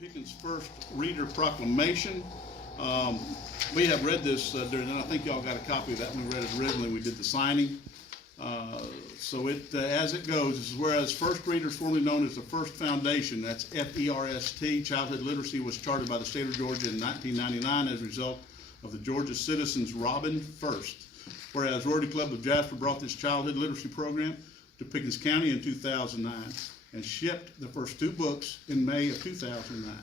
Pickens' first reader proclamation. We have read this during, and I think y'all got a copy of that when we read it originally. We did the signing. So as it goes, this is whereas first readers, formerly known as the First Foundation, that's F-E-R-S-T, childhood literacy was chartered by the state of Georgia in 1999 as a result of the Georgia citizens Robin Ferst. Whereas Rotary Club of Jasper brought this childhood literacy program to Pickens County in 2009 and shipped the first 2 books in May of 2009.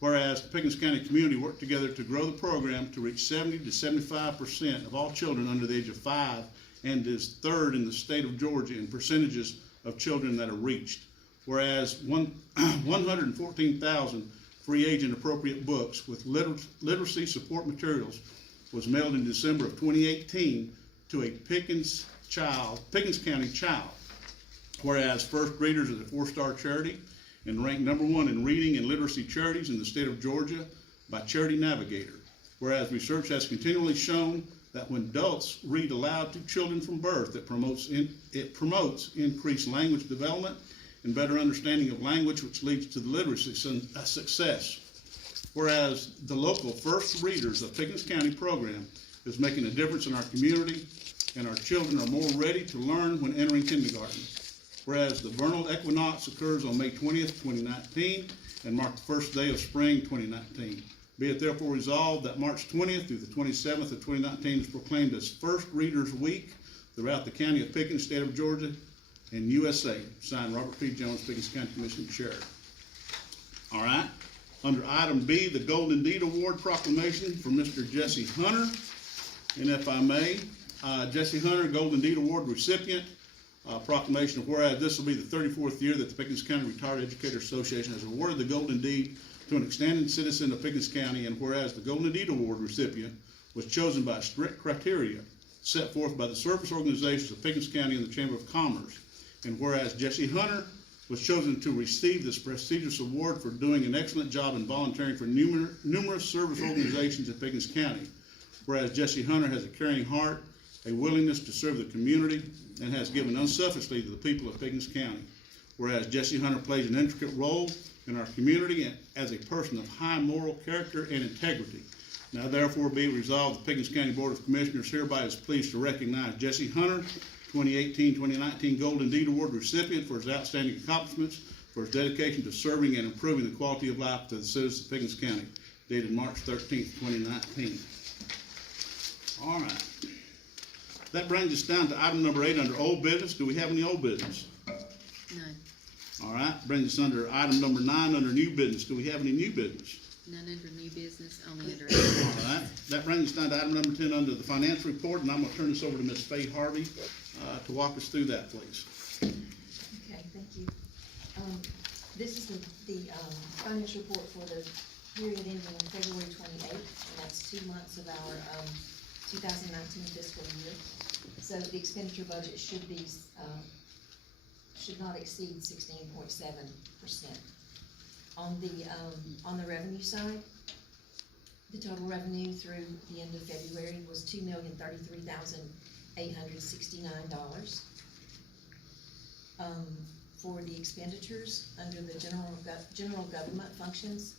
Whereas the Pickens County community worked together to grow the program to reach 70 to 75% of all children under the age of 5 and is third in the state of Georgia in percentages of children that are reached. Whereas 114,000 free age and appropriate books with literacy support materials was mailed in December of 2018 to a Pickens County child. Whereas First Readers is a 4-star charity and ranked #1 in reading and literacy charities in the state of Georgia by Charity Navigator. Whereas research has continually shown that when adults read aloud to children from birth, it promotes increased language development and better understanding of language, which leads to the literacy success. Whereas the local First Readers of Pickens County program is making a difference in our community, and our children are more ready to learn when entering kindergarten. Whereas the vernal equinox occurs on May 20th, 2019, and marked the first day of spring 2019. Be it therefore resolved that March 20th through the 27th of 2019 is proclaimed as First Readers Week throughout the county of Pickens, state of Georgia, and USA. Signed, Robert P. Jones, Pickens County Commission Chair. All right. Under item B, the Golden Deed Award proclamation for Mr. Jesse Hunter. And if I may, Jesse Hunter, Golden Deed Award recipient. Proclamation of whereas this will be the 34th year that the Pickens County Retired Educator Association has awarded the Golden Deed to an extended citizen of Pickens County, and whereas the Golden Deed Award recipient was chosen by strict criteria set forth by the service organizations of Pickens County and the Chamber of Commerce, and whereas Jesse Hunter was chosen to receive this prestigious award for doing an excellent job in volunteering for numerous service organizations in Pickens County, whereas Jesse Hunter has a caring heart, a willingness to serve the community, and has given unselfishly to the people of Pickens County. Whereas Jesse Hunter plays an intricate role in our community as a person of high moral character and integrity. Now therefore be resolved, the Pickens County Board of Commissioners hereby is pleased to recognize Jesse Hunter, 2018-2019 Golden Deed Award recipient for his outstanding accomplishments, for his dedication to serving and improving the quality of life to the citizens of Pickens County, dated March 13th, 2019. All right. That brings us down to item number 8 under old business. Do we have any old business? None. All right. Brings us under item number 9 under new business. Do we have any new business? None under new business, only under. All right. That brings us down to item number 10 under the financial report, and I'm going to turn this over to Ms. Faye Harvey to walk us through that, please. Okay, thank you. This is the financial report for the period ending on February 28th, and that's 2 months of our 2019 fiscal year. So the expenditure budget should not exceed 16.7%. On the revenue side, the total revenue through the end of February was $2,033,869. For the expenditures under the general government functions,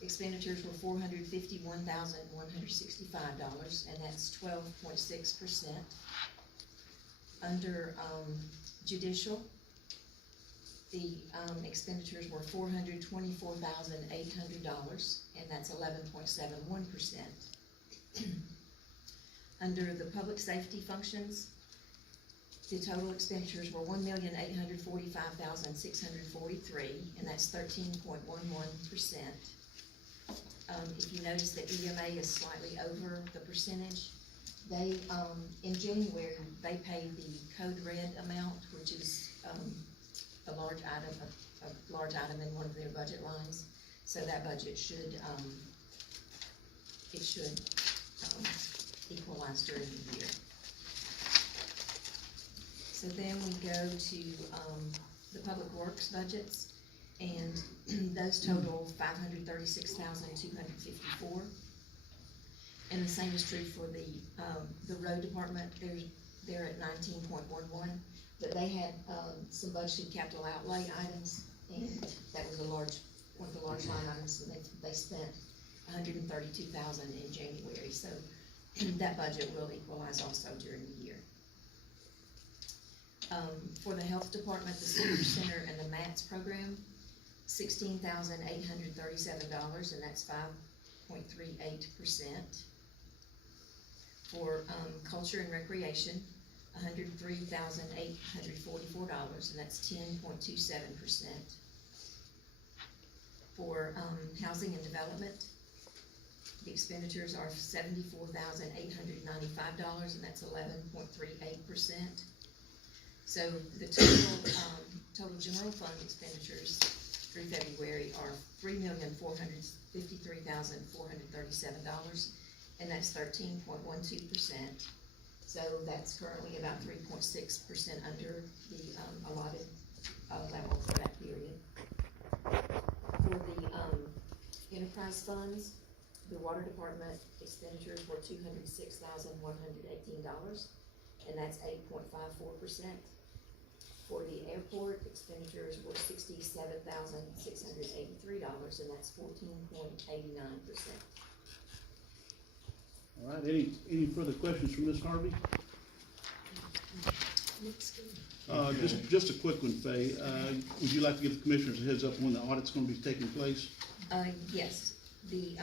expenditures were $451,165, and that's 12.6%. Under judicial, the expenditures were $424,800, and that's 11.71%. Under the public safety functions, the total expenditures were $1,845,643, and that's 13.11%. If you notice that EMA is slightly over the percentage, they, in January, they paid the code red amount, which is a large item in one of their budget lines. So that budget should equalize during the year. So then we go to the public works budgets, and those total $536,254. And the same is true for the road department. They're at 19.11, but they had some budgeted capital outlay items, and that was a large one of the large line items, and they spent $132,000 in January, so that budget will equalize also during the year. For the health department, the senior center and the MATS program, $16,837, and that's 5.38%. For, culture and recreation, $103,844, and that's 10.27%. For, housing and development, the expenditures are $74,895, and that's 11.38%. So the total general fund expenditures through February are $3,453,437, and that's 13.12%. So that's currently about 3.6% under the allotted level for that period. For the enterprise funds, the water department expenditures were $206,118, and that's 8.54%. For the airport, expenditures were $67,683, and that's 14.89%. All right, any further questions from Ms. Harvey? Just a quick one, Faye. Would you like to give the commissioners a heads up when the audit's gonna be taking place? Yes, the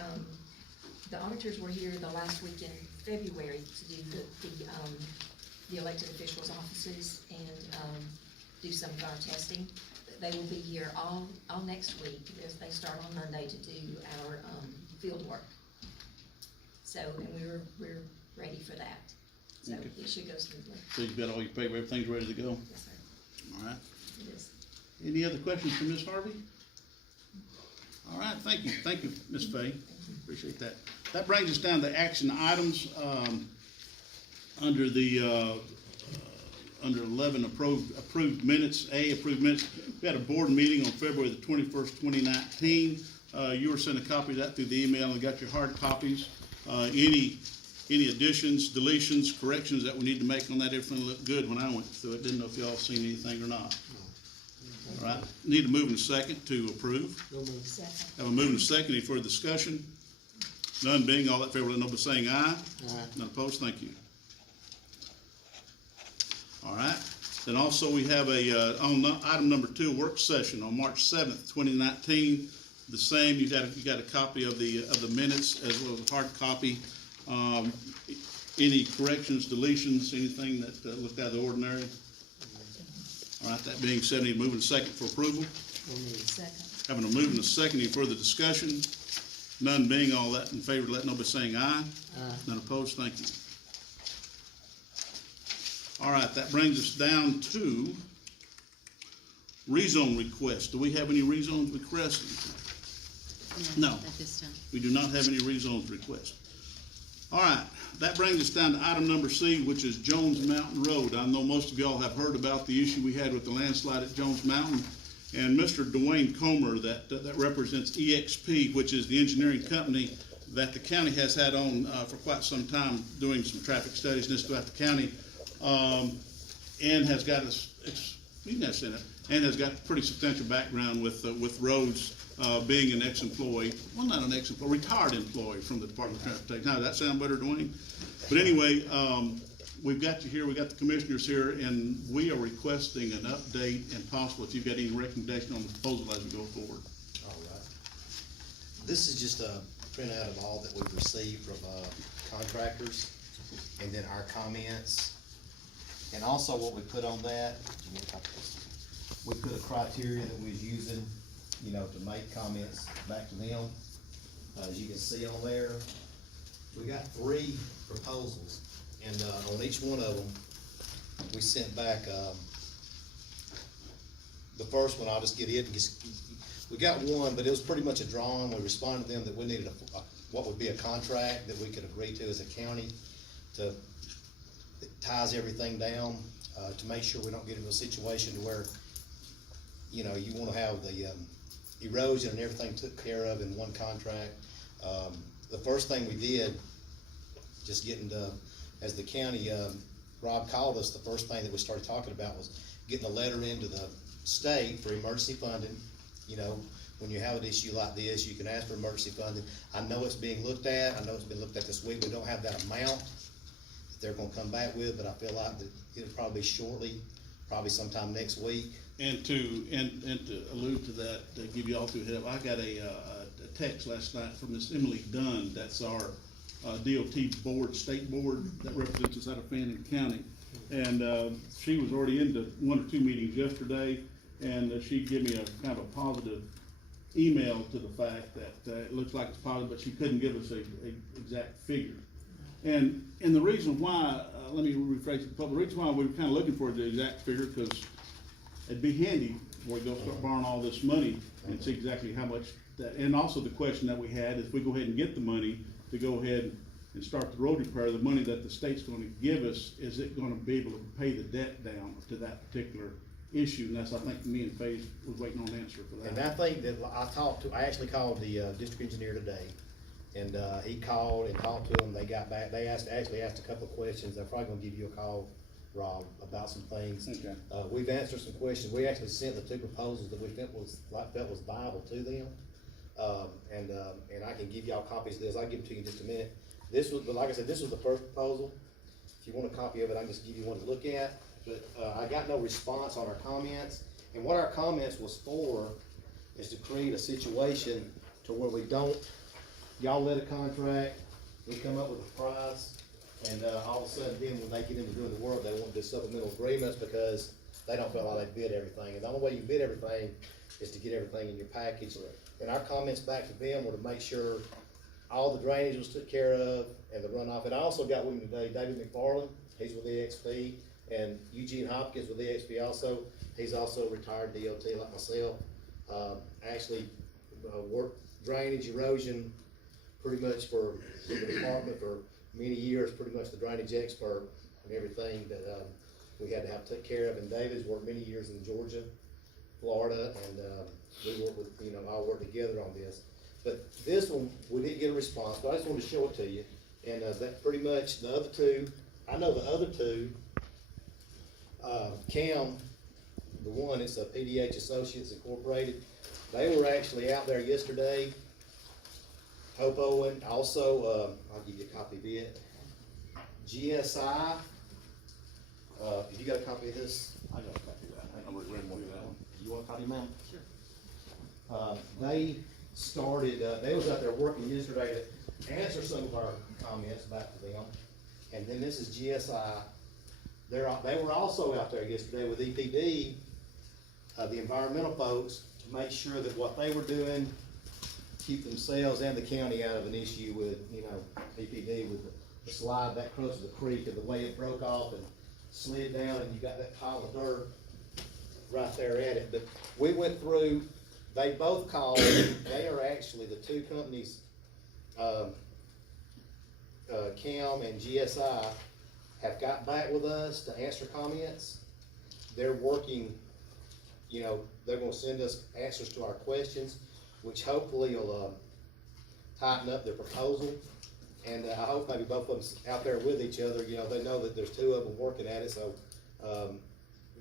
auditors were here the last week in February to do the elected officials' offices and, do some of our testing. They will be here all next week, as they start on Monday to do our, field work. So, and we're ready for that, so Okay. it should go smoothly. So you've got all your paper, everything's ready to go? Yes, sir, All right. it is. Any other questions for Ms. Harvey? All right, thank you, Ms. Faye, appreciate that. That brings us down to action items, under the, under 11, approved minutes. Approved minutes. We had a board meeting on February the 21st, 2019. You were sent a copy of that through the email and got your hard copies. Any additions, deletions, corrections that we need to make on that? Everything looked good when I went through it. Didn't know if y'all seen anything or not. All right, need a move and a second to approve. Second. Have a move and a second. Any further discussion? None being, all that in favor, let know by saying aye. Aye. None opposed, thank you. All right, then also we have on item number 2, work session on March 7th, 2019. The same, you got a copy of the minutes as well as a hard copy. Any corrections, deletions, anything that looked out of the ordinary? All right, that being said, need a move and a second for approval. Second. Having a move and a second, any further discussion? None being, all that in favor, let know by saying aye. Aye. None opposed, thank you. All right, that brings us down to rezone requests. Do we have any rezone requests? No. At this time. We do not have any rezones requests. All right, that brings us down to item number C, which is Jones Mountain Road. I know most of y'all have heard about the issue we had with the landslide at Jones Mountain. And Mr. Dwayne Comer, that represents EXP, which is the engineering company that the county has had on for quite some time, doing some traffic studies and this throughout the county, and has got and has got pretty substantial background with roads, being an ex-employee, well, not an ex-employee, retired employee from the Department of Transportation. Now, does that sound better, Dwayne? But anyway, we've got you here, we got the commissioners here, and we are requesting an update and possible if you've got any recommendation on the proposal as we go forward. All right. This is just a printout of all that we've received from contractors, and then our comments. And also what we put on that, we put a criteria that we was using, you know, to make comments back to them. As you can see on there, we got 3 proposals, and on each one of them, we sent back, the first one, I'll just get it, we got one, but it was pretty much a drawing. We responded to them that we needed what would be a contract that we could agree to as a county that ties everything down, to make sure we don't get into a situation to where, you know, you wanna have the, erosion and everything took care of in one contract. The first thing we did, just getting to, as the county, Rob called us, the first thing that we started talking about was getting a letter into the state for emergency funding, you know, when you have an issue like this, you can ask for emergency funding. I know it's being looked at, I know it's been looked at this week, we don't have that amount that they're gonna come back with, but I feel like that it'll probably be shortly, probably sometime next week. And to allude to that, to give you all through head up, I got a text last night from Miss Emily Dunn, that's our DOT board, state board that represents us out of Fannin County. And she was already into 1 or 2 meetings yesterday, and she gave me a kind of a positive email to the fact that it looks like it's positive, but she couldn't give us a exact figure. And the reason why, let me rephrase it, the reason why we were kind of looking for the exact figure, because it'd be handy before we go start borrowing all this money and see exactly how much that, and also the question that we had is, if we go ahead and get the money to go ahead and start the road repair, the money that the state's gonna give us, is it gonna be able to pay the debt down to that particular issue? And that's, I think, me and Faye was waiting on an answer for that. And I think that I actually called the district engineer today, and he called and talked to them, they got back, they actually asked a couple of questions, they're probably gonna give you a call, Rob, about some things. Okay. We've answered some questions, we actually sent the 2 proposals that we felt was viable to them. And I can give y'all copies of this, I'll give them to you in just a minute. This was, but like I said, this was the first proposal. If you want a copy of it, I can just give you one to look at. But, I got no response on our comments, and what our comments was for is to create a situation to where we don't, y'all let a contract, we come up with a price, and, all of a sudden then when they get into doing the work, they want to do supplemental agreements because they don't feel like they bid everything. And the only way you bid everything is to get everything in your package. And our comments back to them were to make sure all the drainage was took care of and the runoff. And I also got with me today, David McFarland, he's with EXP, and Eugene Hopkins with EXP also. He's also a retired DOT like myself. Actually, worked drainage, erosion, pretty much for the department for many years, pretty much the drainage expert and everything that we had to have took care of. And David's worked many years in Georgia, Florida, and we work with, all work together on this. But this one, we didn't get a response, but I just wanted to show it to you. And that pretty much, the other two, I know the other two, Cam, the one, it's a PDH Associates Incorporated. They were actually out there yesterday, Hope Owen, also, I'll give you a copy of it. GSI, if you got a copy of this? I got a copy of that. I'm ready for that one. You want a copy, ma'am? Sure. They started, they was out there working yesterday to answer some of our comments back to them. And then this is GSI. They were also out there yesterday with EPD, the environmental folks, to make sure that what they were doing, keep themselves and the county out of an issue with, EPD with the slide that crosses the creek and the way it broke off and slid down and you got that pile of dirt right there at it. But we went through, they both called, they are actually the two companies, CAM and GSI, have got back with us to answer comments. They're working, they're gonna send us answers to our questions, which hopefully will tighten up their proposal. And I hope maybe both of them out there with each other, they know that there's 2 of them working at it, so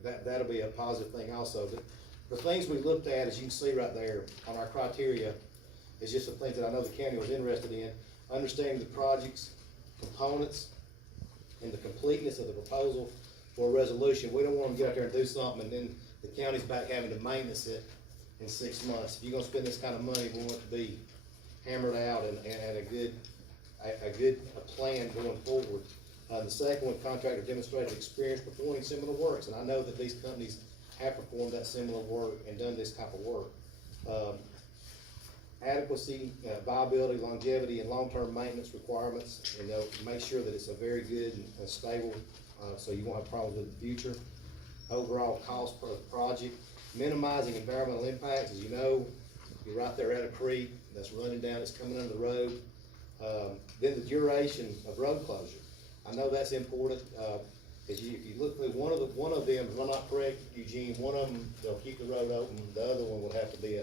that'll be a positive thing also. But the things we looked at, as you can see right there on our criteria, is just the things that I know the county was interested in. Understanding the project's components and the completeness of the proposal for a resolution. We don't want them to get out there and do something and then the county's back having to maintenance it in 6 months. If you're gonna spend this kind of money, we want it to be hammered out and a good plan going forward. The second one, contractor demonstrated experience performing similar works, and I know that these companies have performed that similar work and done this type of work. Adequacy, viability, longevity, and long-term maintenance requirements, and they'll make sure that it's a very good and stable, so you won't have problems with the future. Overall cost per project, minimizing environmental impacts. As you know, you're right there at a creek that's running down, it's coming under the road. Then the duration of road closure. I know that's important, if you look through one of them, if I'm not correct, Eugene, one of them, they'll keep the road open, the other one will have to be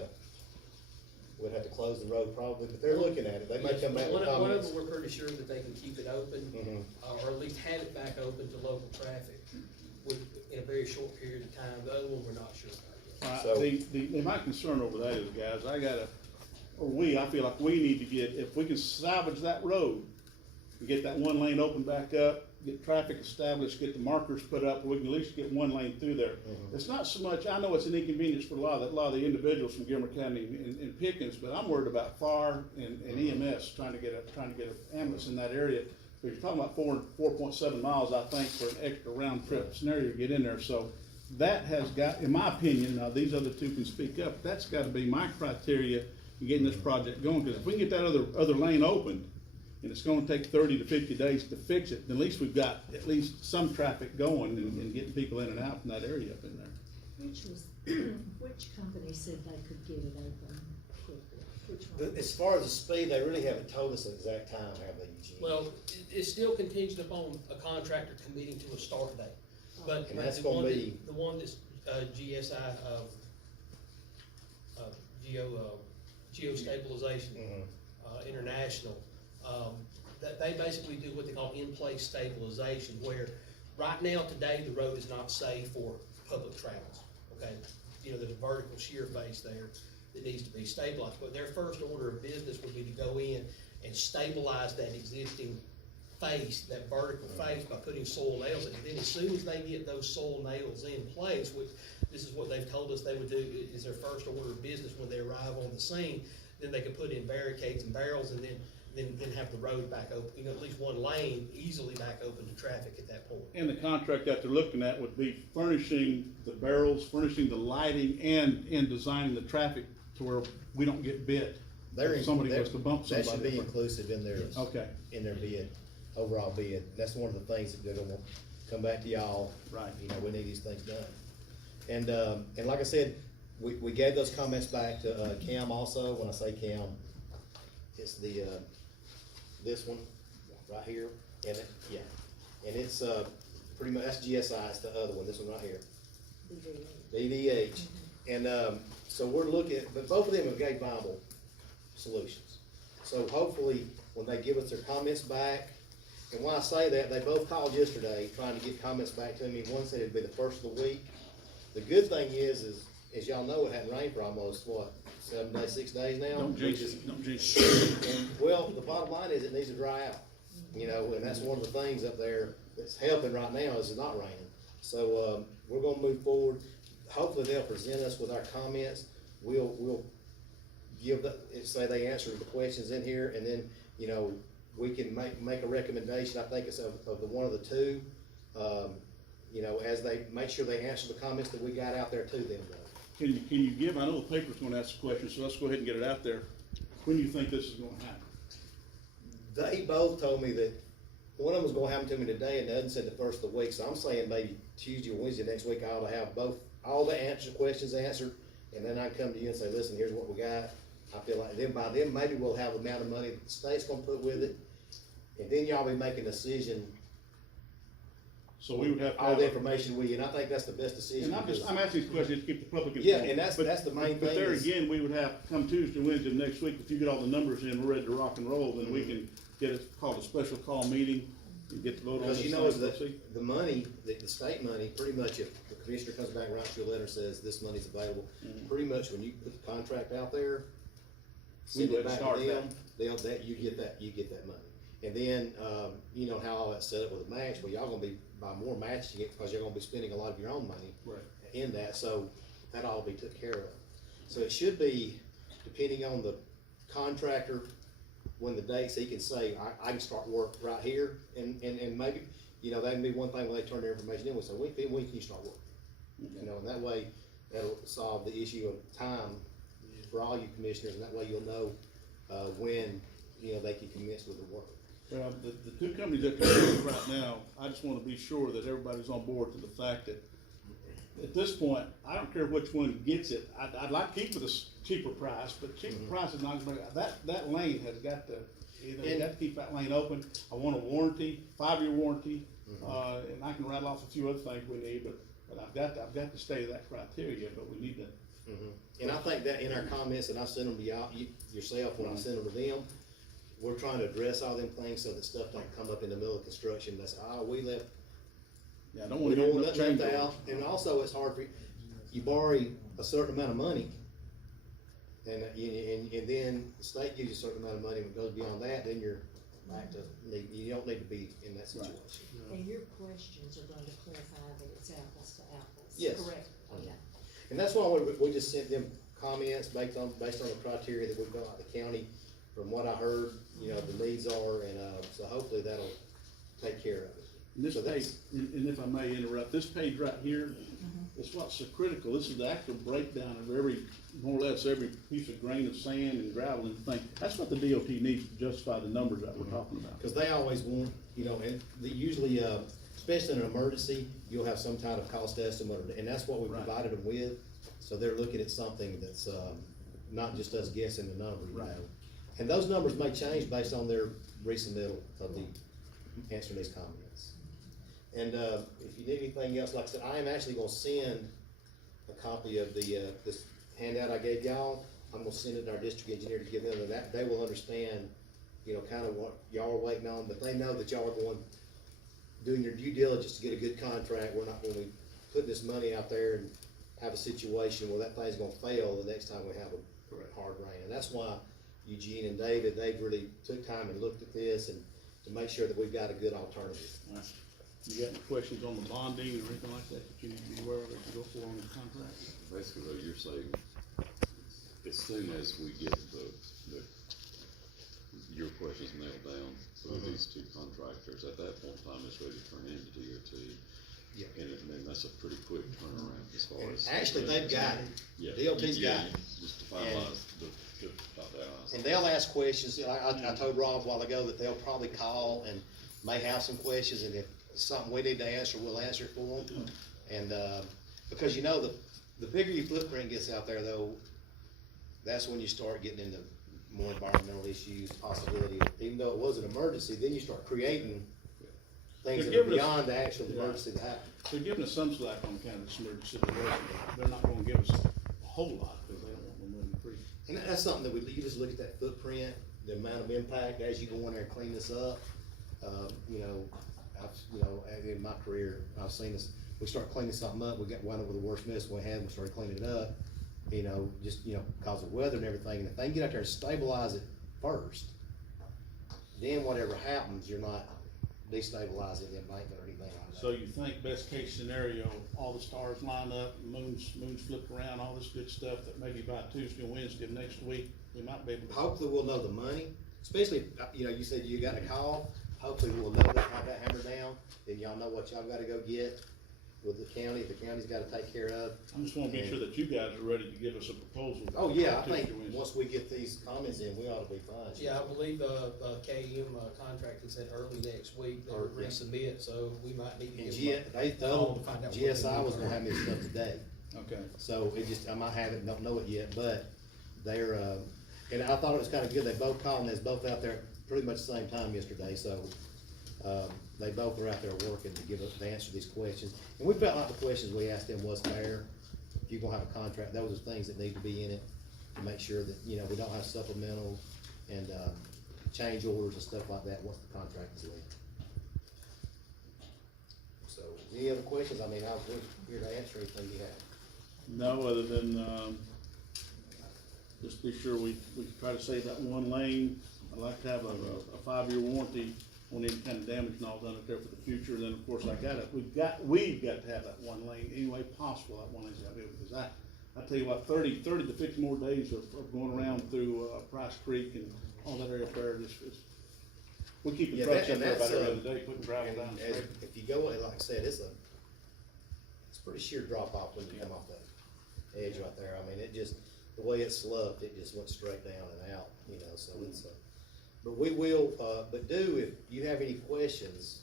we'd have to close the road probably, but they're looking at it, they may come back with comments. One of them, we're pretty sure that they can keep it open, Mhm. or at least have it back open to local traffic in a very short period of time. The other one, we're not sure about So- My concern over that is, guys, I feel like we need to get, if we can salvage that road, and get that one lane open back up, get traffic established, get the markers put up, we can at least get one lane through there. It's not so much, I know it's an inconvenience for a lot of the individuals from Gilmer County and Pickens, but I'm worried about FAR and EMS trying to get an ambulance in that area. But you're talking about 4.7 miles, I think, for an extra round trip scenario to get in there, so that has got, in my opinion, now these other two can speak up, that's gotta be my criteria in getting this project going, because if we can get that other lane opened, and it's gonna take 30 to 50 days to fix it, then at least we've got at least some traffic going and getting people in and out from that area up in there. Which company said they could get it open quickly? Which one? As far as the speed, they really haven't told us the exact time, have they, Eugene? Well, it's still contingent upon a contractor committing to a start date. But And that's the gonna one that- be- The one that's, GSI, Geostabilization, International, that they basically do what they call in-place stabilization, where right now, today, the road is not safe for public travels, okay? You know, there's a vertical shear face there that needs to be stabilized, but their first order of business would be to go in and stabilize that existing face, that vertical face, by putting soil nails in. And then as soon as they get those soil nails in place, which this is what they've told us they would do, is their first order of business when they arrive on the scene, then they could put in barricades and barrels and then have the road back open, you know, at least one lane easily back open to traffic at that point. And the contract that they're looking at would be furnishing the barrels, furnishing the lighting, and designing the traffic to where we don't get bit. If somebody was to bump somebody. That should be inclusive in their, Okay, in their bid, overall bid. That's one of the things that they're gonna come back to y'all. Right. You know, we need these things done. And like I said, we gave those comments back to, Cam also. When I say Cam, it's the, this one, right here, and and it's, pretty much, that's GSI, it's the other one, this one right here. BDH. And, so we're looking, but both of them have gave viable solutions. So hopefully, when they give us their comments back, and when I say that, they both called yesterday trying to get comments back to me. One said it'd be the first of the week. The good thing is, as y'all know, it hadn't rained for almost, 7 days, 6 days now? don't jinx Which is- it, don't jinx it. and, well, the bottom line is it needs to dry out, you know, and that's one of the things up there that's helping right now is it's not raining. So, we're gonna move forward. Hopefully they'll present us with our comments. We'll give say they answer the questions in here, and then, you know, we can make a recommendation. I think it's of the one of the two, you know, as they make sure they answer the comments that we got out there to them. Can you give, I know the paper's gonna ask the question, so let's go ahead and get it out there. When do you think this is gonna happen? They both told me that one of them was gonna happen to me today, and the other said the first of the week, so I'm saying maybe Tuesday or Wednesday next week, I ought to have all the questions answered, and then I come to you and say, listen, here's what we got. I feel like then by then, maybe we'll have the amount of money that the state's gonna put with it, and then y'all be making a decision, So we would have to all have, the information we, and I think that's the best decision. and because- I'm asking these questions to keep the public informed. Yeah, and that's But- the main But thing there is- again, we would have, come Tuesday, Wednesday next week, if you get all the numbers in, we're ready to rock and roll, then we Mm-hmm. can get it called a special call meeting and get the vote on this. Because you know, is thing. that the money, the state money, pretty much if the commissioner comes back and writes you a letter and says this money's available, pretty much when you put the contract out there, send We it would back start to them, you get that money. And then, you know how all that's set up with a match, well, y'all gonna be by more matching it, because you're gonna be spending a lot of your own money Right. in that, so that all be took care of. So it should be, depending on the contractor, when the dates, he can say, I can start work right here, and maybe, you know, that can be one thing when they turn their information in, we say, when can you start work? You know, and that way, that'll solve the issue of time for all you commissioners, and that way you'll know, when, you know, they can commence with the work. Well, the two companies that are doing it right now, I just wanna be sure that everybody's on board to the fact that at this point, I don't care which one gets it, I'd like to keep it a cheaper price, but cheaper price is not gonna, that lane has got to, you know, you got to keep that lane open. I want a warranty, 5-year warranty, and I can rattle off a few other things we need, but I've got to stay to that criteria, but we need to. And I think that in our comments, and I send them to y'all, yourself, when I send them to them, we're trying to address all them things so that stuff don't come up in the middle of construction, that's, we left, Yeah, I don't we wanna don't get want enough nothing change left orders. out, and also it's hard for, you borrow a certain amount of money, and then the state gives you a certain amount of money, and it goes beyond that, then you're back to, you don't need to be in that situation. And your questions are going to clarify that it's apples to apples. Yes. Correct, okay. And that's why we just sent them comments based on the criteria that we've got out the county, from what I heard, you know, the needs are, and, so hopefully that'll take care of it. And this So page, that's- and if I may interrupt, this page right here, is what's so critical. This is the actual breakdown of more or less every piece of grain of sand and gravel and thing. That's what the DOT needs to justify the numbers that we're talking about. Cause they always want, you know, and usually, especially in an emergency, you'll have some kind of cost estimate, and that's what we Right. provided them with. So they're looking at something that's, not just us guessing the number, you Right. know. And those numbers may change based on their resubmittal of the, answering these comments. And, if you need anything else, like I said, I am actually gonna send a copy of the, this handout I gave y'all. I'm gonna send it to our district engineer to give them, and that, they will understand, you know, kind of what y'all are waiting on, but they know that y'all are doing your due diligence to get a good contract. We're not gonna be putting this money out there and have a situation where that thing's gonna fail the next time we have a hard rain. And that's why Eugene and David, they've really took time and looked at this and to make sure that we've got a good alternative. All right. You got any questions on the bonding or anything like that you need to be aware of as you go forward on the contract? Basically, though, you're saying, as soon as we get your questions nailed down for these two contractors, at that point in time, it's ready to turn into DOT. Yeah. And that's a pretty quick turnaround as far as. Actually, they've got it. Yeah. DOT's Yeah, got it. just to finalize the dot the i's. And they'll ask questions. I told Rob a while ago that they'll probably call and may have some questions, and if it's something we need to answer, we'll answer it for them. And, because you know, the bigger your footprint gets out there though, that's when you start getting into more environmental issues, possibility, even though it was an emergency, then you start creating things They're that are giving us- beyond the actual Yeah. emergency that happened. They're giving us some slack on kind of this emergency situation, but they're not gonna give us a whole lot, because they don't want no more than free. And that's something that you just look at that footprint, the amount of impact as you go in there and clean this up. You know, in my career, I've seen this, we start cleaning something up, we got one over the worst mess we had, we started cleaning it up, you know, just, you know, because of weather and everything, and if they can get out there and stabilize it first, then whatever happens, you're not destabilizing the embankment or anything like that. So you think best case scenario, all the stars line up, moons flip around, all this good stuff, that maybe by Tuesday or Wednesday of next week, we might be able to. Hopefully we'll know the money, especially, you know, you said you got a call, hopefully we'll know that, have that hammered down, then y'all know what y'all gotta go get with the county's gotta take care of. I just wanna be sure that you guys are ready to give us a proposal. Oh, yeah, I Tuesday think or Wednesday. once we get these comments in, we ought to be fine. Yeah, I believe, KM contracting said early next week, they Or, would yeah. resubmit, so we might need to And give them. they call told, to find out what they GSI need was gonna have me stuff today, Okay. so it just, I might have it, don't know it yet, but they're, and I thought it was kinda good, they both called, and they was both out there pretty much the same time yesterday, so, they both were out there working to give us, to answer these questions, and we felt like the questions we asked them was fair. If you're gonna have a contract, those are things that need to be in it, to make sure that, you know, we don't have supplemental and, change orders and stuff like that once the contract is in. So, any other questions? I mean, we're here to answer anything you have. No, other than, just be sure we try to save that one lane. I'd like to have a 5-year warranty on any kind of damage and all done up there for the future. Then, of course, we've got to have that one lane any way possible, that one lane's got to be, because I tell you what, 30 to 50 more days of going around through, Price Creek and all that area up there, we keep the Yeah, trucks that- up and there about that's, every other day, putting gravel And down the as, street. if you go, like I said, it's pretty sheer drop off when you come off that edge right there. I mean, it just, the way it's sloped, it just went straight down and out, you know, so it's, but we will, but if you have any questions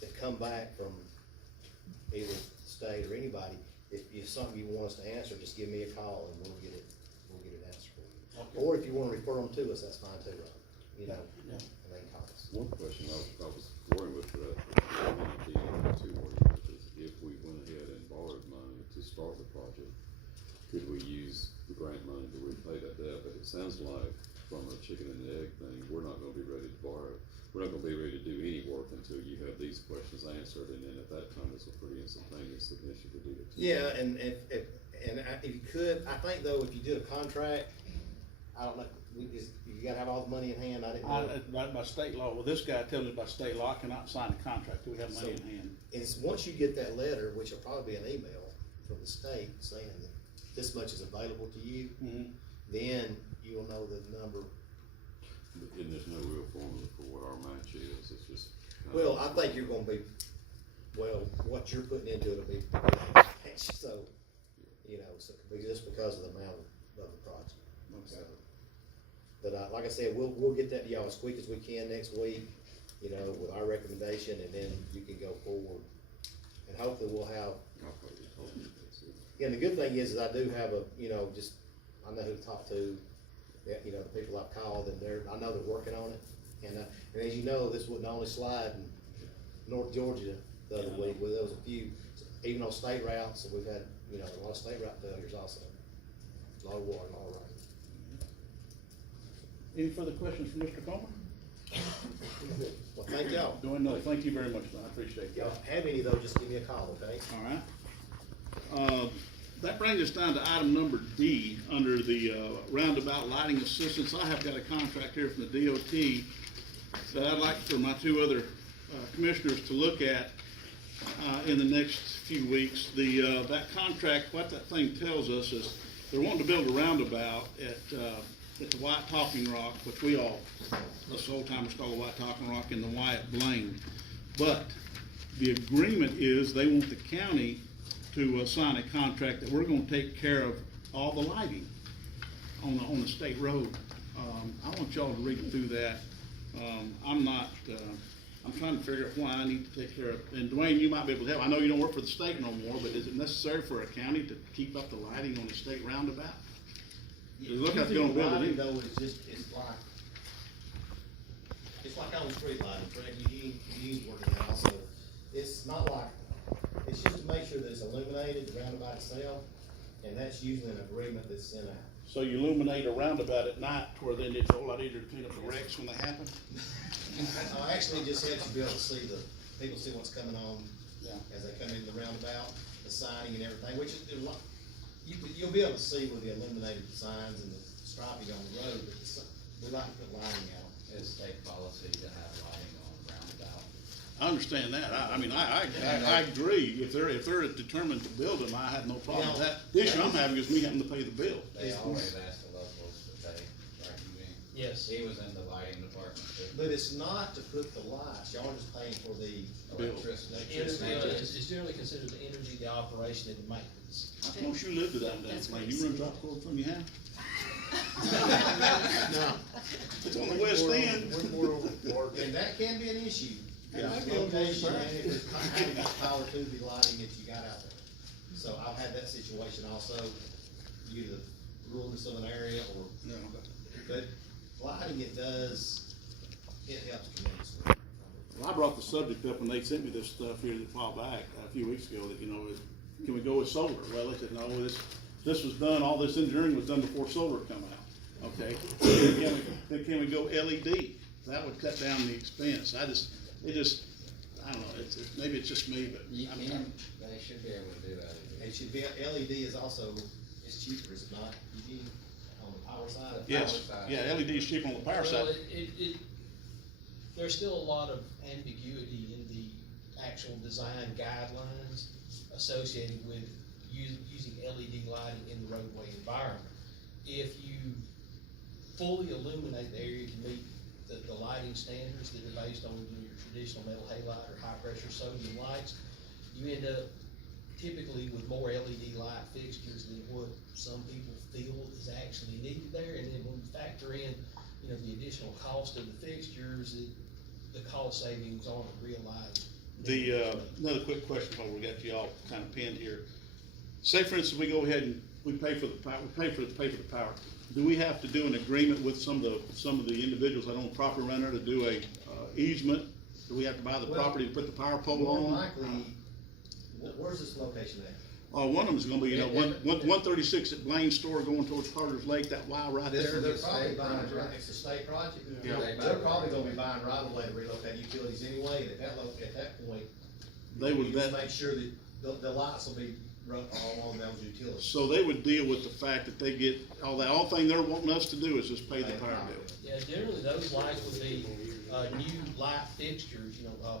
that come back from either state or anybody, if something you want us to answer, just give me a call and we'll get it answered for you. Okay. Or if you wanna refer them to us, that's fine too, Rob, you know, Yeah. and they can call us. One question I was worried with for that, too, is if we went ahead and borrowed money to start the project, could we use the grant money to repay that debt? But it sounds like from a chicken and the egg thing, we're not gonna be ready to borrow. We're not gonna be ready to do any work until you have these questions answered, and then at that time, it's a pretty instantaneous submission to do it. Yeah, and if you could, I think though, if you did a contract, I don't know, you gotta have all the money in hand, I didn't know. Right by state law, well, this guy tells me by state law, I cannot sign a contract till we have money in hand. And it's, once you get that letter, which will probably be an email from the state saying that this much is available to you, then you'll know the number. And there's no real formula for what our match is, it's just. Well, I think you're gonna be, well, what you're putting into it'll be, so, you know, so, just because of the amount of the project. So, but, like I said, we'll get that to y'all as quick as we can next week, you know, with our recommendation, and then you can go forward. And hopefully we'll have, I'll probably call it, that's it. yeah, and the good thing is I do have a, you know, just, I know who to talk to, you know, the people I've called, and I know they're working on it. And as you know, this wouldn't only slide in North Georgia the other week, where there was a few, even on state routes, and we've had, you know, a lot of state route failures also. A lot of water, a lot of rain. Any further questions from Mr. Coleman? Well, thank y'all. Doing no, thank you very much, man, I appreciate If that. y'all have any though, just give me a call, okay? All right. That brings us down to item number D, under the roundabout lighting assistance. I have got a contract here from the DOT that I'd like for my two other commissioners to look at in the next few weeks. That contract, what that thing tells us is they're wanting to build a roundabout at the White Talking Rock, which we all, us old timers call the White Talking Rock, in the Wyatt Blaine. But the agreement is they want the county to sign a contract that we're gonna take care of all the lighting on the state road. I want y'all to read through that. I'm trying to figure out why I need to take care of, and Dwayne, you might be able to help. I know you don't work for the state no more, but is it necessary for a county to keep up the lighting on the state roundabout? It looks like they're gonna build it in. Though, it's like on street lighting, Fred, you use working that also. It's not like, it's just to make sure that it's illuminated, the roundabout itself, and that's usually an agreement that's sent out. So you illuminate a roundabout at night, where then it's a whole lot easier to clean up the wrecks when they happen? Actually, it just helps you be able to see people see what's coming on Yeah. as they come into the roundabout, the signing and everything, which is, you'll be able to see with the illuminated signs and the striping on the road, but we like to put lighting out. It's state policy to have lighting on the roundabout. I understand that. I agree. If they're determined to build them, I have no problem with that. The issue I'm having is me having to pay the bill. They always ask the locals to pay, right, Yes. He was in the lighting department too. But it's not to put the lights, y'all are just paying for the Electricity. It's generally considered the energy, the operation, and the maintenance. How long you lived it down there, That's man? what You he run said. drop cord from your house? No. It's on the west end. And that can be an issue. Yeah. Location, and if it's having power to the lighting that you got out there. So I've had that situation also, due to the ruleness of an area, or, Yeah. but lighting, it helps tremendously. Well, I brought the subject up when they sent me this stuff here a while back, a few weeks ago, that, can we go with solar? Well, they said, no, this was done, all this engineering was done before solar come out, okay? Then can we go LED? That would cut down the expense. I don't know, maybe it's just me, but. You can, they should be able to do that. It should be, LED is also, it's cheaper, is it not, Eugene, on the power side? Yes, yeah, LED is cheaper on the power Well, side. there's still a lot of ambiguity in the actual design guidelines associated with using LED lighting in the roadway environment. If you fully illuminate the area to meet the lighting standards that are based on your traditional metal halide or high pressure sodium lights, you end up typically with more LED light fixtures than what some people feel is actually needed there. And then when you factor in, the additional cost of the fixtures, the cost savings aren't realized. Another quick question before we got you all kind of pinned here. Say, for instance, we go ahead and we pay for the power. Do we have to do an agreement with some of the individuals that own the property around there to do a easement? Do we have to buy the property to put the power pole More on? likely, where's this location at? One of them is gonna be, 136 at Blaine Store going towards Carter's Lake, that Y right They're there. probably buying, it's a state project. Yeah. They're probably gonna be buying right away to relocate utilities anyway, and at that point, They would, you just make sure that the lights will be run all on those utilities. So they would deal with the fact that they get all that, all thing they're wanting us to do is just pay the power bill. Yeah, generally those lights would be, new light fixtures,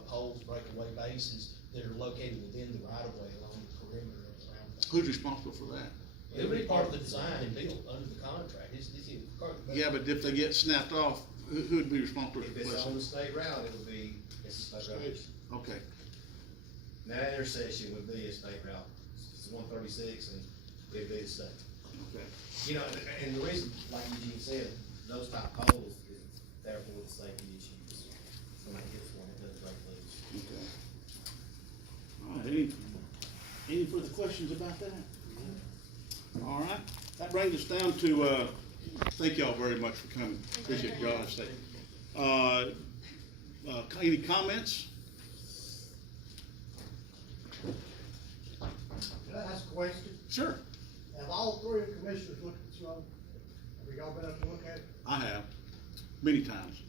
poles, breakaway bases that are located within the right of way along the perimeter of the roundabout. Who's responsible for that? It would be part of the design and built under the contract, it's part of the. Yeah, but if they get snapped off, who'd be responsible for If it's on the state route, it would be, it's a state route. Okay, Now, that intersection would be a state route, it's 136 and it'd be the state. okay. You know, and the reason, like Eugene said, those type poles is therefore the safety issues. Somebody hits one, it does break loose. Okay. All right, any further questions about that? All right, that brings us down to, thank y'all very much for coming, appreciate your honesty. Any comments? Can I ask a question? Sure, Have all three of the commissioners looked at this road? Have y'all been up to look at it? I have, many times.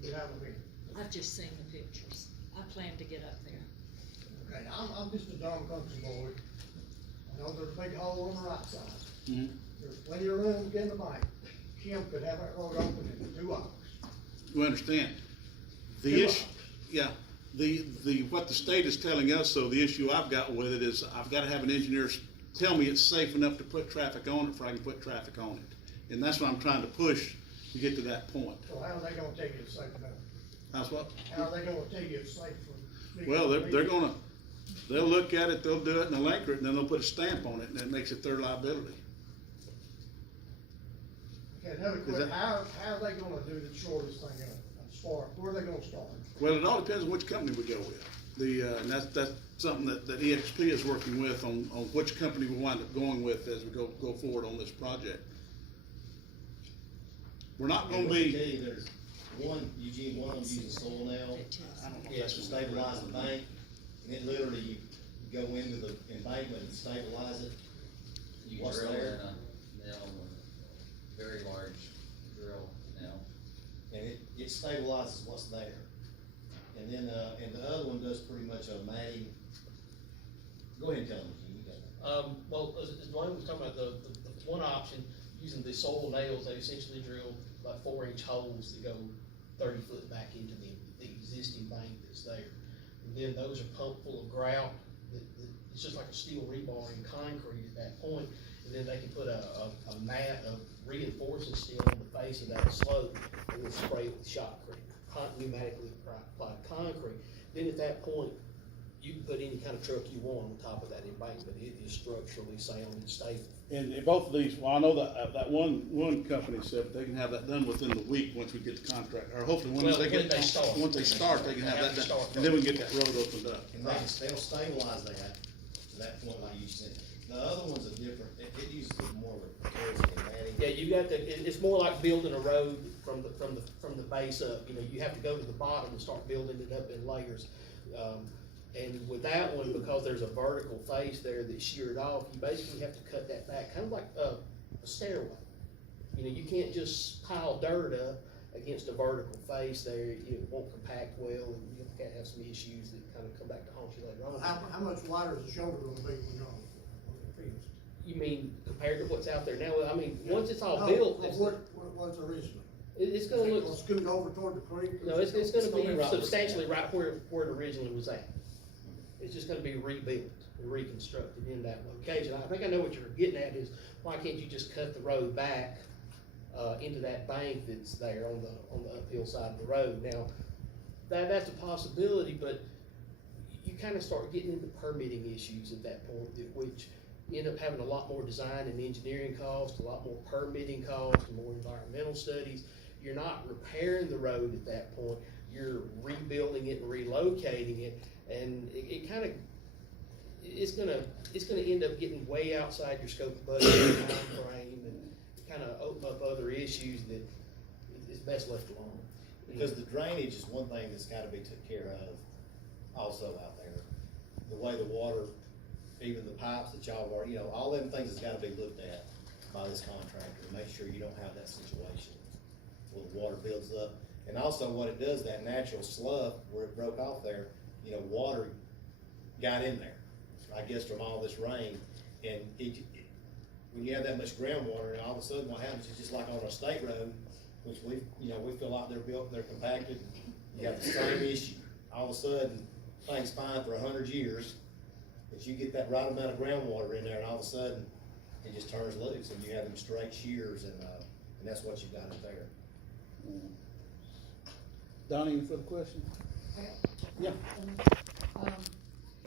You haven't been. I've just seen the pictures. I plan to get up there. Okay, I'm just a dumb country boy. I know there's a big hole on the right side. Mhm. There's plenty of room to get in the bank. Kim could have that road open in 2 hours. You understand? The Two issue, yeah, what the state is telling us, so the issue I've got with it is I've gotta have an engineer tell me it's safe enough to put traffic on it before I can put traffic on it. And that's what I'm trying to push to get to that point. So how are they gonna tell you it's safe enough? That's what, How are they gonna tell you it's safe for? well, they'll look at it, they'll do it and they'll anchor it and then they'll put a stamp on it and that makes it their liability. Okay, another Is question, that- how are they gonna do the shortest thing as far, where are they gonna start? Well, it all depends on which company we go with. And that's something that EXP is working with on which company we wind up going with as we go forward on this project. We're not And gonna let me be, tell you, there's one, Eugene, one of them uses soil nail. I don't know if Yeah, that's to gonna be stabilize the bank, and it literally, you go into the embankment and stabilize it. You What's drill there? in a nail, with a very large drill nail. And it stabilizes what's there. And then, and the other one does pretty much a matting. Go ahead and tell them, Eugene, you got it. Well, as Dwayne was talking about, the one option, using the soil nails, they essentially drill about 4-inch holes that go 30 foot back into the existing bank that's there. And then those are pumped full of grout, it's just like a steel rebar in concrete at that point. And then they can put a mat of reinforcing steel on the face of that slope, and then spray it with shotcrete, pneumatically applied concrete. Then at that point, you can put any kind of truck you want on top of that embankment, it is structurally sound and stable. and both of these, well, I know that one company said they can have that done within the week once we get the contract, or hopefully once Well, they when they start. once they start, they can have that done. Start. And then we can get that road opened up. And they'll stabilize that to that point like you said. The other one's a different, it uses more of a precaution and matting. Yeah, you got to, it's more like building a road from the base up, you have to go to the bottom and start building it up in layers. And with that one, because there's a vertical face there that's sheared off, you basically have to cut that back, kind of like a stairway. You can't just pile dirt up against a vertical face there, it won't compact well, and you have some issues that kind of come back to haunt you later on. How much wider is the shoulder gonna be when you're on the field? You mean compared to what's out there now? I mean, once it's all No, built, of what was originally? it's gonna Is it look, scoot over toward the creek? or no, it's is gonna it be right where it's substantially at? right where it originally was at. It's just gonna be rebuilt and reconstructed in that location. I think I know what you're getting at is, why can't you just cut the road back, into that bank that's there on the uphill side of the road? Now, that's a possibility, but you kinda start getting into permitting issues at that point, which you end up having a lot more design and engineering costs, a lot more permitting costs, and more environmental studies. You're not repairing the road at that point, you're rebuilding it and relocating it, and it's gonna end up getting way outside your scope of budget and timeframe, and kinda open up other issues that is best left alone. Because the drainage is one thing that's gotta be took care of also out there. The way the water, even the pipes that y'all are, all them things has gotta be looked at by this contractor, to make sure you don't have that situation where the water builds up. And also what it does, that natural slough where it broke off there, water got in there. I guess from all this rain, and when you have that much groundwater, and all of a sudden what happens is just like on a state road, which we feel like they're built, they're compacted, you have the same issue. All of a sudden, things fine for 100 years, but you get that right amount of groundwater in there, and all of a sudden, it just turns loose, and you have them straight shears, and that's what you got up there. Donnie, any further questions? Yeah.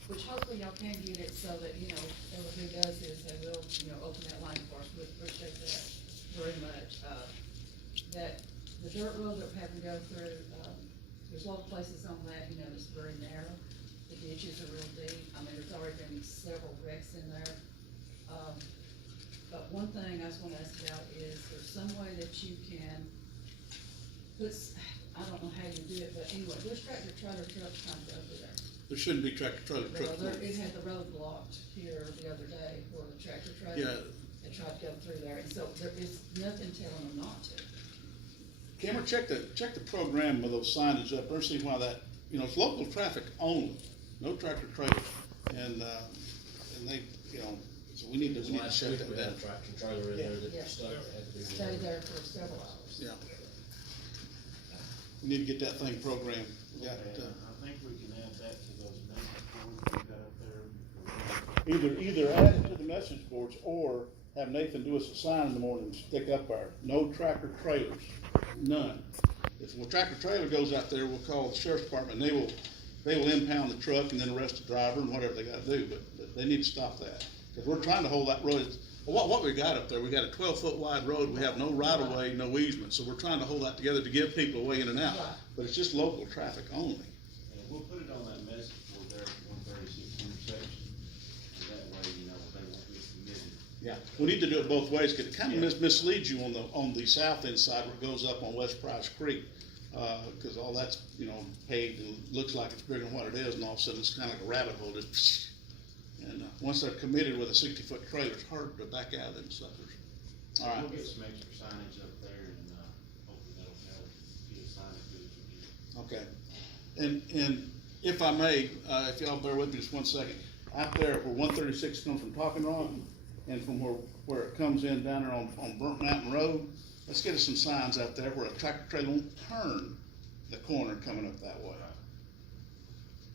Which hopefully y'all can get it so that, whoever who does this, they will, open that line for us, we appreciate that very much. That the dirt road that we're having to go through, there's a lot of places on that, it's very narrow. The ditches are real deep, there's already been several wrecks in there. But one thing I just wanna ask about is, there's some way that you can put, I don't know how you do it, but anyway, there's tractor trailer trucks trying to go over there. There shouldn't be tractor trailer trucks. It had the road blocked here the other day where the tractor trailer. Yeah. They tried to go through there, and so there is nothing telling them not to. Cameron, check the program with those signage up there, see why that, it's local traffic only, no tractor trailers. And they, so we need to Last shut week, that we had down. a tractor trailer in there Yeah. that stuck, had to be. Stay there for several hours. Yeah. We need to get that thing programmed. We got, I think we can add that to those message boards we got up there. either add it to the message boards or have Nathan do us a sign in the morning and stick up there, no tractor trailers, none. If a tractor trailer goes out there, we'll call the sheriff's department, and they will impound the truck and then arrest the driver and whatever they gotta do, but they need to stop that. Cause we're trying to hold that road, what we got up there, we got a 12-foot wide road, we have no right of way, no easement, so we're trying to hold that together to give people a way in and out. Right. But it's just local traffic only. And we'll put it on that message board there at 136 intersection, and that way, they won't get committed. Yeah, we need to do it both ways, cause it kinda misleads you on the south end side where it goes up on West Price Creek. Cause all that's, paved and looks like it's bigger than what it is, and all of a sudden it's kinda like a rabbit hole, and once they're committed with a 60-foot trailer, it's hard to back out of them suckers. All right, We'll get some extra signage up there, and, hopefully that'll help get a sign as good as we can. okay. And if I may, if y'all bear with me just 1 second, out there where 136 comes from Talking Rock, and from where it comes in down there on Burnt Mountain Road, let's get us some signs out there where a tractor trailer won't turn the corner coming up that way.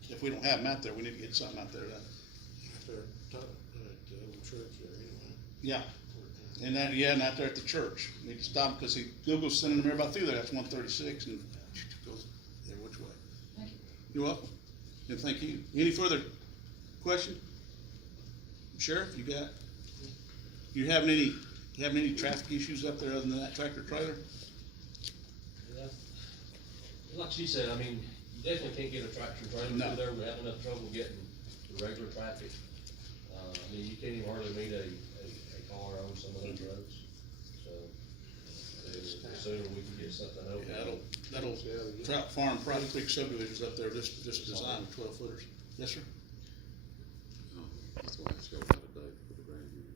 If we don't have them out there, we need to get something out there. Yeah, and out there at the church, we need to stop, because Google's sending them everybody through there, that's 136, and goes every which way. Thank you. You're welcome, and thank you. Any further question? Sheriff, you having any traffic issues up there other than that tractor trailer? Yeah. Like she said, you definitely can't get a tractor trailer No. through there. We have enough trouble getting the regular traffic. You can't even hardly meet a car on some of those roads. So, the sooner we can get something open. Yeah, that'll Trout Farm, Pride Creek subdivisions up there, just designed 12-footers. Yes, sir? That's why I asked y'all about a date for the Grandview,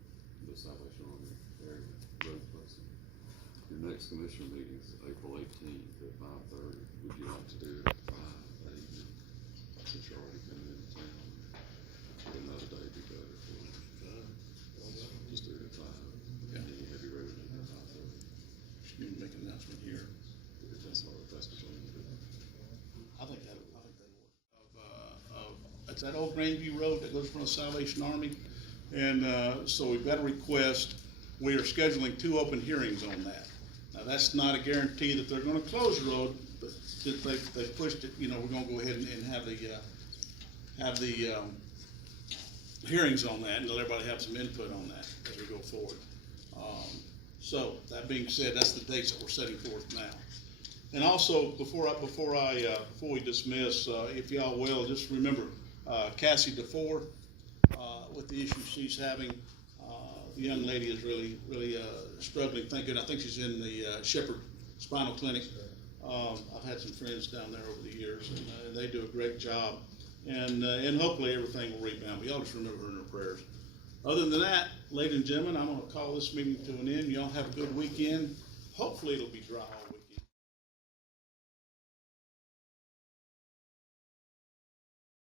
the Salvation Army area road placing. Your next commission meeting is April 18th at 5:30. Would you like to do it at 5 that evening? Since you're already coming into town, would another day be better for you? Just do it at 5. Okay. And then you have your regular meeting at 5:30. You can make an announcement here. If that's all, if that's what you want to do. I think that'll work. It's that old Grandview Road that goes from the Salvation Army, and so we've got a request. We are scheduling 2 open hearings on that. Now, that's not a guarantee that they're gonna close the road, but they've pushed it, we're gonna go ahead and have the hearings on that, and let everybody have some input on that as we go forward. So, that being said, that's the dates that we're setting forth now. And also, before we dismiss, if y'all will, just remember, Cassie DeFore, with the issue she's having, the young lady is really struggling, thinking, I think she's in the Shepherd Spinal Clinic. I've had some friends down there over the years, and they do a great job, and hopefully everything will rebound, but y'all just remember her in your prayers. Other than that, ladies and gentlemen, I'm gonna call this meeting to an end. Y'all have a good weekend. Hopefully it'll be dry all week.